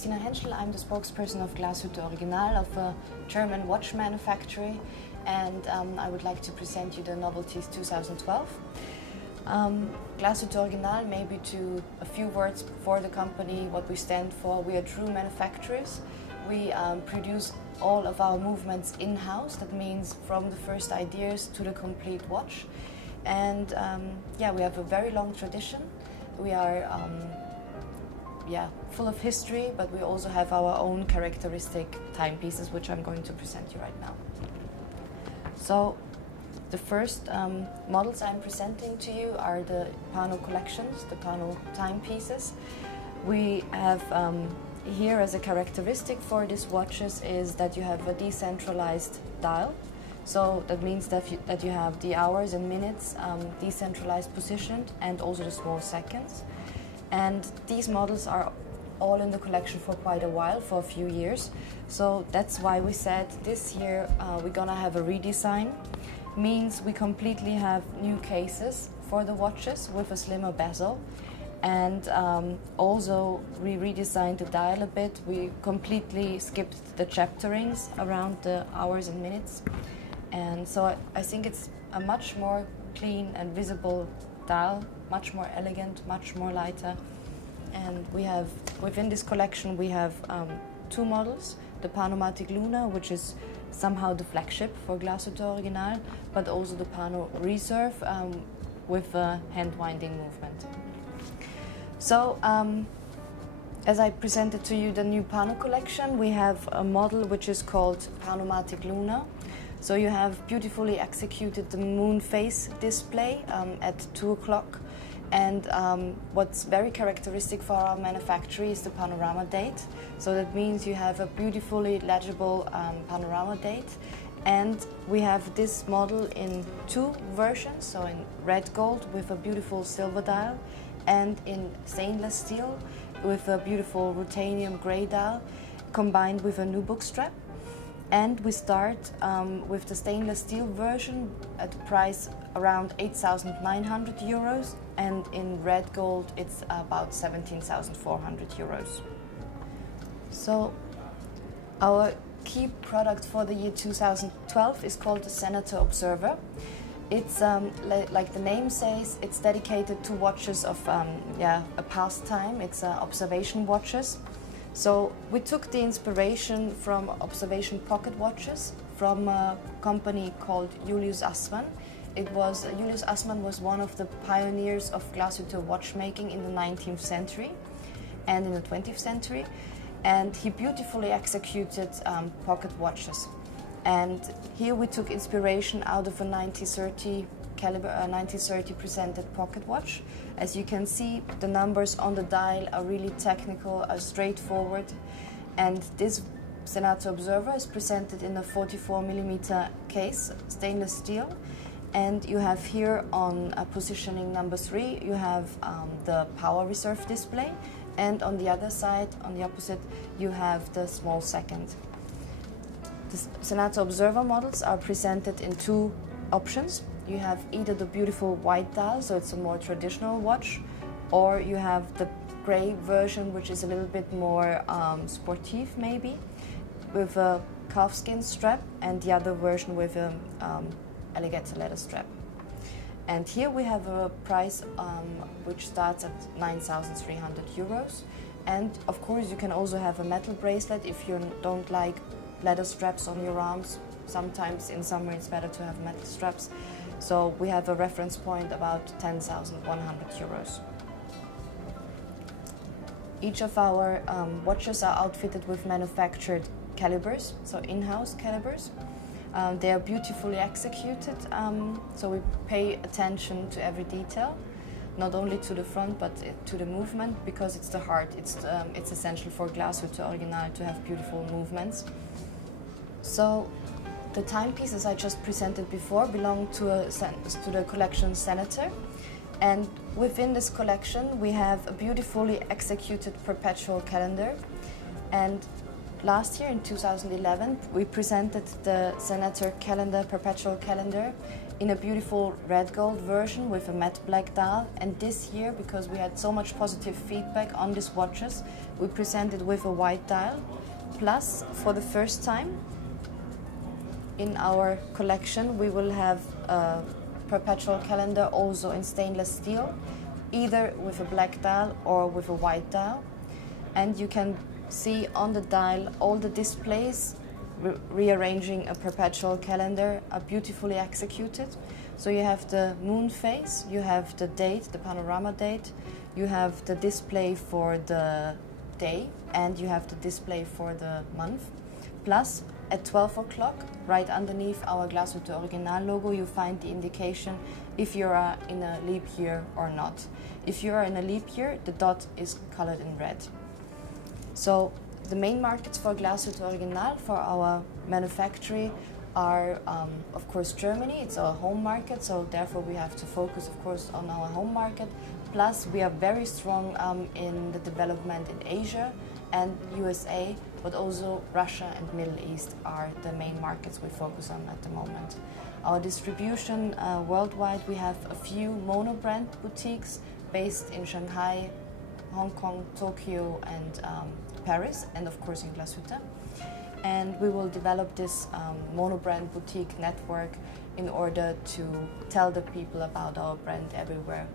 Christina Henschel. I'm the spokesperson of Glashutte Original, of a German watch manufacturer, and I would like to present you the novelties 2012. Glashutte Original, maybe to a few words for the company, what we stand for. We are true manufacturers. We produce all of our movements in-house. That means from the first ideas to the complete watch. And yeah, we have a very long tradition. We are full of history, but we also have our own characteristic timepieces, which I'm going to present you right now. So the first models I'm presenting to you are the Pano collections, the Pano timepieces. We have here as a characteristic for these watches is that you have a decentralized dial. So that means that you have the hours and minutes decentralized positioned, and also the small seconds. And these models are all in the collection for quite a while, for a few years. So that's why we said this year we're gonna have a redesign. Means we completely have new cases for the watches with a slimmer bezel. And also we redesigned the dial a bit. We completely skipped the chapterings around the hours and minutes. And so I think it's a much more clean and visible dial, much more elegant, much more lighter. And we have, within this collection, we have two models, the Panromantic Luna, which is somehow the flagship for Glashutte Original, but also the Pano Reserve with a hand-winding movement. So, as I presented to you the new Pano collection, we have a model which is called Panromantic Luna. So you have beautifully executed the moon phase display at 2 o'clock. And what's very characteristic for our manufacturer is the panorama date. So that means you have a beautifully legible panorama date. And we have this model in two versions, so in red gold with a beautiful silver dial, and in stainless steel with a beautiful ruthenium grey dial, combined with a nubuck strap. And we start with the stainless steel version at a price around 8,900 euros, and in red gold it's about 17,400 euros. So our key product for the year 2012 is called the Seno Observer. It's like the name says, it's dedicated to watches of a pastime. It's observation watches. So we took the inspiration from observation pocket watches from a company called Julius Assmann. Julius Assmann was one of the pioneers of Glashutte watchmaking in the 19th century and in the 20th century, and he beautifully executed pocket watches. And here we took inspiration out of a 1930 caliber, 1930 presented pocket watch. As you can see, the numbers on the dial are really technical, are straightforward, and this Seno Observer is presented in a 44mm case, stainless steel. And you have here on positioning number 3, you have the power reserve display, and on the other side, on the opposite, you have the small second. The Seno Observer models are presented in two options. You have either the beautiful white dial, so it's a more traditional watch, or you have the grey version, which is a little bit more sportive maybe, with a calfskin strap, and the other version with a alligator leather strap. And here we have a price which starts at 9,300 euros. And of course you can also have a metal bracelet if you don't like leather straps on your arms. Sometimes in summer it's better to have metal straps. So we have a reference point about 10,100 euros. Each of our watches are outfitted with manufactured calibers, so in-house calibers. They are beautifully executed, so we pay attention to every detail, not only to the front but to the movement, because it's the heart. It's essential for Glashutte Original to have beautiful movements. So the timepieces I just presented before belong to the collection Senator, and within this collection we have a beautifully executed Perpetual Calendar. And last year, in 2011, we presented the Senator Calendar, Perpetual Calendar, in a beautiful red gold version with a matte black dial. And this year, because we had so much positive feedback on these watches, we presented with a white dial. Plus, for the first time in our collection, we will have a Perpetual Calendar also in stainless steel, either with a black dial or with a white dial. And you can see on the dial all the displays rearranging a Perpetual Calendar are beautifully executed. So you have the moon phase, you have the date, the panorama date, you have the display for the day, and you have the display for the month. Plus, at 12 o'clock, right underneath our Glashutte Original logo, you find the indication if you are in a leap year or not. If you are in a leap year, the dot is colored in red. So the main markets for Glashutte Original, for our manufacturing, are of course Germany. It's our home market, so therefore we have to focus of course on our home market. Plus we are very strong in the development in Asia and USA, but also Russia and Middle East are the main markets we focus on at the moment. Our distribution worldwide, we have a few mono-brand boutiques based in Shanghai, Hong Kong, Tokyo and Paris, and of course in Glashutte. And we will develop this mono-brand boutique network in order to tell the people about our brand everywhere